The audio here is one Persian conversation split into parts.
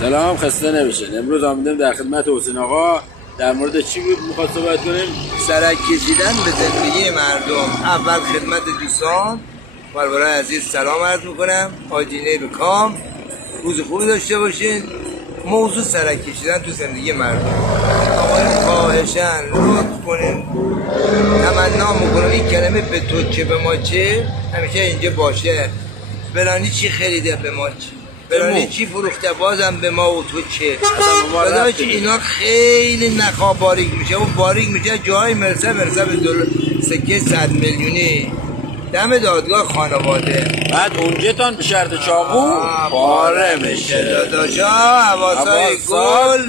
سلام، خسته نباشین. امروز آمدیم در خدمت حسین آقا. در مورد چی بود میخواد صحبت کنیم؟ سرک کشیدن به زندگی مردم. اول خدمت دوستان برای عزیز سلام عرض میکنم. آدینه به کام، روز خوبی داشته باشین. موضوع سرک کشیدن تو زندگی مردم. آقایون خواهشن لطف کنین، تمنا میکنن این کلمه به تو چه به ما چه همیشه اینجا باشه. فلانی چی خریده به ما چه، فلانی چی فروخته بازم به ما و تو چه. داداش اینا خیلی نخواه باریک میشه و باریک میشه جای مرسه به سکه 100 میلیونی دم دادگاه خانواده. بعد اونجا تان به شرط چاقو پاره میشه. داداشا حواسای گل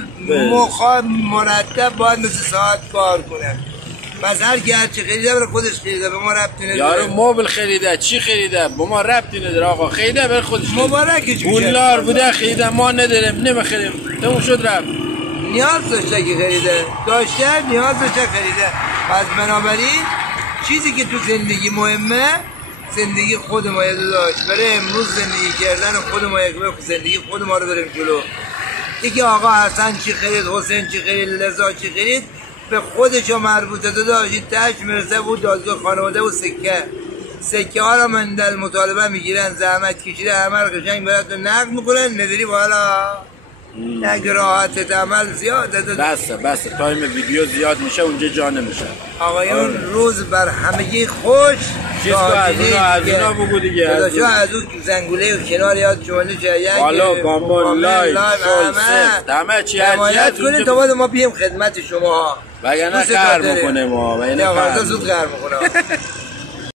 مرتب باید مثل ساعت کار کنه. پس هر کی هر چی خریده برای خودش خریده، به ما ربطی نداره. یارو موبل خریده، چی خریده، به ما ربطی نداره. آقا خریده برای خودش. مبارکش بشه. پولدار بوده خریده، ما نداریم نمیخریم. تموم شد رفت. نیاز داشته که خریده، داشته نیاز داشته خریده. پس بنابراین چیزی که تو زندگی مهمه زندگی خود ما داشت. برای امروز زندگی کردن خود ما، زندگی خود ما رو بریم جلو. یکی آقا حسن چی خرید، حسین چی خرید، لذا چی خرید، به خودش مربوطه. داشت تاش مرسه بود دادگاه خانواده و سکه ها رو من در مطالبه میگیرن، زحمت کشیده همه رو قشنگ براتون نقد میکنن، نداری بالا نگه راحت عمل زیاده. بسه تایم ویدیو زیاد میشه اونجا جا نمیشه. آقایون روز بر همگی خوش. چیز که از اونا بگو دیگه. از اون زنگوله و کنار یاد جمله جایی حالا گامبون لایف همه چی حمایت کنید تا بعد ما بیم خدمت شما. وگرنه قهر میکنه ما. نه فردا زود قهر میکنه.